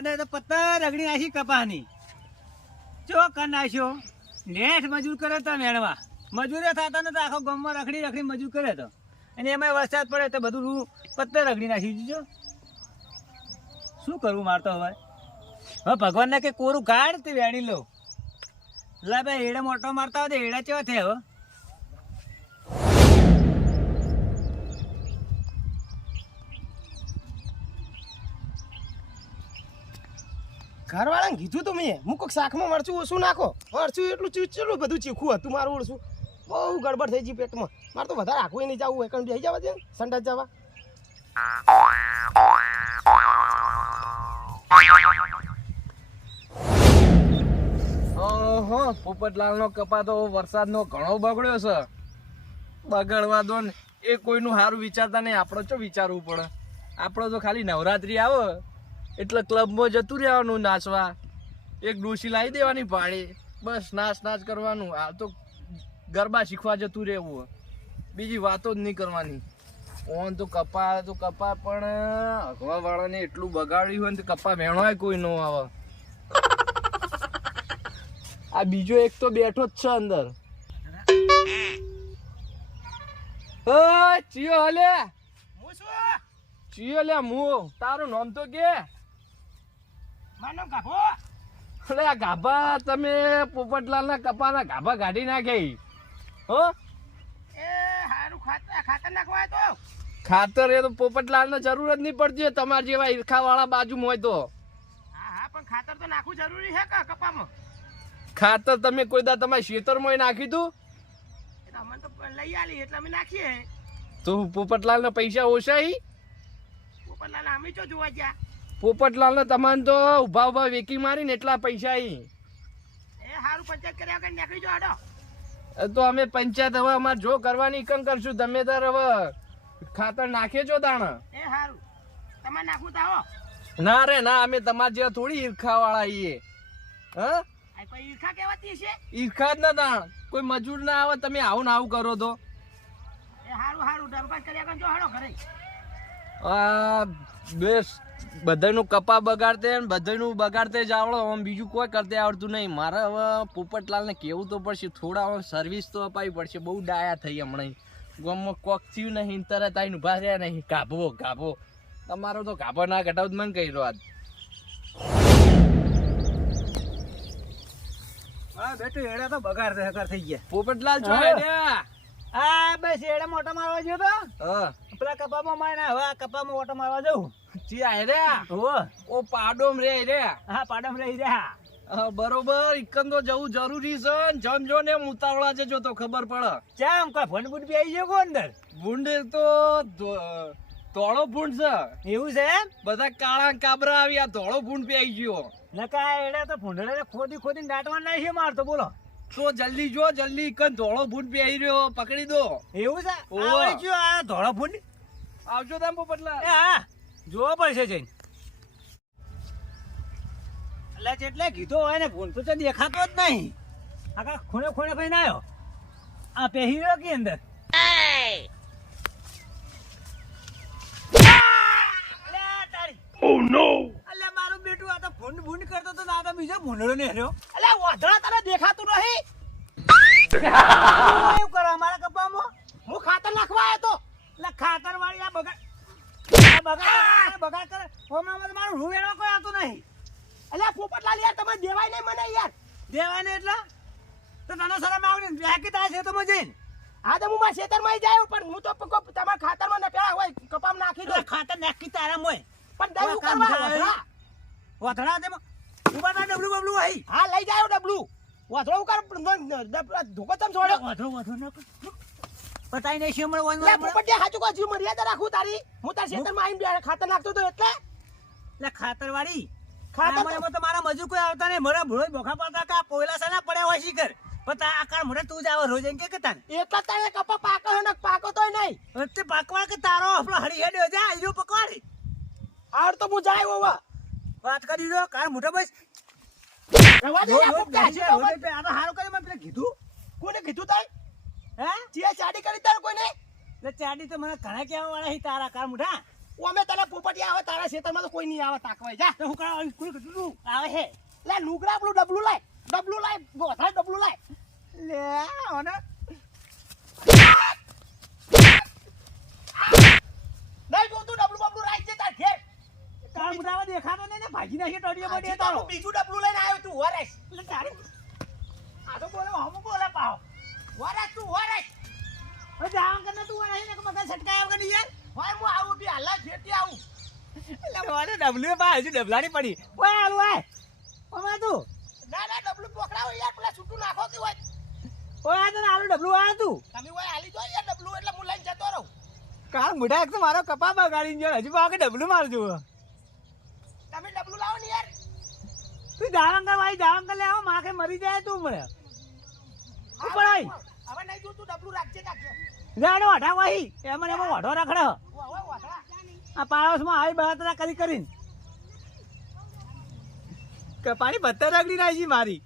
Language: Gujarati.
દાદા તો પત્તા રગડી નાખી કપાની ચો કર નાખ્યો નેઠ મજૂર કરે તો મેળવા મજૂરે થતા ને તો આખો ગામમાં રખડી રખડી મજૂર કરે તો અને એમાં વરસાદ પડે તો બધું પત્તા રગડી નાખી દીધો શું કરવું મારતો હવે હવે ભગવાનને કે કોરું કાઢ તે વેણી લો લા ભાઈ એડા મોટો મારતા હોય તો એડા કેવા થયા હવે ઘરવાળાને કીધું તો મેં હું કોઈક શાકમાં મરચું ઓછું નાખો મરચું એટલું ચીચેલું બધું ચીખું હતું મારું ઓળશું બહુ ગડબડ થઈ ગઈ પેટમાં મારે તો વધારે આખું નહીં જવું એકણ બેસી જવા દે સંડાસ જવા ઓહો પોપટલાલનો કપા તો વરસાદનો ઘણો બગડ્યો છે બગડવા દો ને એ કોઈનું સારું વિચારતા નહીં આપણે શું વિચારવું પડે આપણે તો ખાલી નવરાત્રી આવે એટલે ક્લબમાં જતું રહેવાનું નાચવા એક ડોશી લાવી દેવાની ભાડે બસ નાચ કરવાનું આ તો ગરબા શીખવા જતું રહેવું બીજી વાતો જ નહીં કરવાની ઓન તો કપા પણ અગવા વાળાને એટલું બગાડ્યું હોય ને કપા વેણવાય કોઈ ન આવે આ બીજો એક તો બેઠો જ છે અંદર ચિયો હલે હું શું ચિયો લે મુ તારું નામ તો કે મારું નામ ગાભો અરે આ ગાભા તમે પોપટલાલના કપાના ગાભા કાઢી નાખે હો એ હારું ખાતર નાખવા તો ખાતર એ તો પોપટલાલને જરૂર જ નહીં પડતી તમારા જેવા ઈરખા વાળા બાજુમાં હોય તો હા પણ ખાતર તો નાખવું જરૂરી છે કે કપામાં ખાતર તમે કોઈ દા તમારા ખેતરમાં નાખી દઉં એટલે અમને તો લઈ આલી એટલે અમે નાખીએ તો પોપટલાલના પૈસા ઓછા પોપટલાલ અમે ચો જોવા ગયા પોપટલાલને તમને તો ઉભા વેકી મારીને એટલા પૈસા એ હારું પંચાયત કર્યા વગર નીકળી જો આડો તો અમે પંચાયત હવે અમારે જો કરવાની કમ કરશું તમે તાર હવે ખાતર નાખે છો દાણ એ હારું તમારે નાખવું તો આવો ના રે ના અમે તમારા જેવા થોડી ઈર્ખા વાળા છીએ હા આ કોઈ ઈર્ખા કહેવાતી છે ઈર્ખા જ ના દાણ કોઈ મજૂર ના આવે તમે આવું ને આવું કરો તો એ હારું ડંપાસ કર્યા વગર જો હાડો ઘરે આ બેસ બધાનું કપા બગાડતે ને બધાનું બગાડતે જ આવડો આમ બીજું કોઈ કરતે આવડતું નહીં મારે હવે પોપટલાલને કહેવું તો પડશે થોડા સર્વિસ તો અપાવી પડશે બહુ ડાયા થઈ હમણાં ગામમાં કોક થયું નહીં તરત આવીને ઉભા રહ્યા નહીં ગાભો તમારો તો ગાભો ના ઘટાવ મને કહી રહ્યો આજ હા બેટું એડા તો બગાડ થઈ ગયા પોપટલાલ છો હા બસ એડા મોટો મારવા ગયો તો હા પેલા કપામાં મારે હવે આ કપામાં ઓટો મારવા જવું જી આય રે ઓ પાડોમ રે હા પાડમ રહી રહ્યા બરોબર ઇકન તો જવું જરૂરી છે જમ જો ને ઉતાવળા જજો તો ખબર પડે ચામ કોઈ ફંડ બુડ બી આવી ગયો અંદર ભૂંડ તો ધોળો ભૂંડ છે એવું છે એમ બધા કાળા કાબરા આવ્યા ધોળો ભૂંડ પી આવી ગયો નકા એડા તો ભૂંડળે ખોદી દાટવા ના છે મારતો બોલો તો જલ્દી જો જલ્દી ઇકન ધોળો ભૂંડ પી આવી રહ્યો પકડી દો એવું છે ઓહો. આ ધોળો ફૂંડ આવજો તામ પોપટલાલ હા જોવો પડશે જઈને એટલે જેટલે કીધો હોય ને ભૂંડ તો દેખાતો જ નહીં આખા ખૂણે ભાઈ ના આવ્યો આ પહેરી રહ્યો કે અંદર અલ્યા મારું બેટું આ તો ભૂંડ કરતો તો આ તો બીજો ભૂંડળો ને હર્યો અલ્યા વાધળા તને દેખાતું નહીં એવું કરો અમારા કપામાં હું ખાતર નાખવા આવ્યો તો એટલે ખાતર વાળી આ બગાડ કરે ઓમાં મારું રૂ એનો કોઈ આવતું નહીં અલ્યા પોપટલાલ યાર તમે દેવાય નહીં મને યાર દેવાય ને એટલે તો તને શરમ આવે ને બેકી તારા ખેતરમાં જઈને હા તો હું મારા ખેતરમાં જાય પણ હું તો તમારા ખાતરમાં ના પેલા હોય કપામ નાખી દો ખાતર નાખી તારા મોય પણ દઈ કરવા વાધળા વથડા તેમાં ઉભા ના ડબલું બબલું આઈ હા લઈ જાયો ડબલું વાધળો ઉકાર ધોકો તમ છોડ્યો વધો ના પતાઈ નહીં છે હમણાં લે પોપટિયા હાચું કો જીવ મર્યાદા રાખું તારી હું તાર ખેતરમાં આવીને ખાતર નાખતો તો એટલે ખાતર વાળી ખાતર ખાતર તો મારા મજૂર કોઈ આવતા નહીં મારા ભૂલો બોખા પડતા કા પોયલા સાના પડ્યા હોય શીખર પતા આકાર મોઢે તું જ આવે રોજ એમ કે તાને એટલા તારે કપા પાકો હે ને પાકો તોય નહીં તે પકવાડ કે તારો આપણો હળી હેડ્યો જા ઈરો પકવાડી આર તો હું જાય હોવા વાત કરી રહ્યો કાર મોઢે બસ રવા દે યાર પોપટિયા આ તો હારું કરે મેં પેલા કીધું કોને કીધું તાઈ હે જે ચાડી કરી તાર કોઈને એટલે ચાડી તો મને ઘણા કહેવા વાળા હી તારા કાર મોઢા ઓમે તને પોપટી આવે તારા ખેતરમાં તો કોઈ નહીં આવે તાકવાય જા તો હું કરા કુલ કેટલું આવે હે લે લુગડા પેલું ડબલું લાય ગોથા ડબલું લાય લે ઓને નહીં જોતું ડબલું બબલું રાખ છે તાર ઘેર તાર મુડાવા દેખાતો ને ભાગી નાખી ટોડીઓ હજી બડે તો તારો હું બીજું ડબલું લઈને આવ્યો તું વરેશ એટલે તારે આ તો બોલે હમ બોલે પાવ વરેશ તું વરેશ હવે જાણ કરને તું નહીં ને મગજ છટકાય વગર યાર ભાઈ હું આવું બી હાલા ખેતી આવું એટલે મને ડબલ્યુ પા હજુ ડબલાની પડી ઓય હાલ ઓય ઓમાં તું ના ડબલું પકડાવો યાર પેલા છૂટું નાખો કે હોય ઓય આ તને આલુ ડબલું આ તું તમે હોય હાલી જો યાર ડબલું એટલે હું લઈને જતો રહું કાળ મુઢા એક તો મારો કપા બગાડીને ગયો હજુ પાકે ડબલું મારજો તમે ડબલું લાવો ને યાર તું જાવંગા ભાઈ જાવંગા લે આવો માકે મરી જાય તું મને ઉપર આઈ હવે નહીં જોતું ડબલું રાખજે કાકે જાડો વાઢા વાહી એમાં એમાં વાઢો રખડે ઓય વાઠા આ પાડોશમાં આવી બળતરા કરી કરીને કપાની ભત્તર રગડી નાખી મારી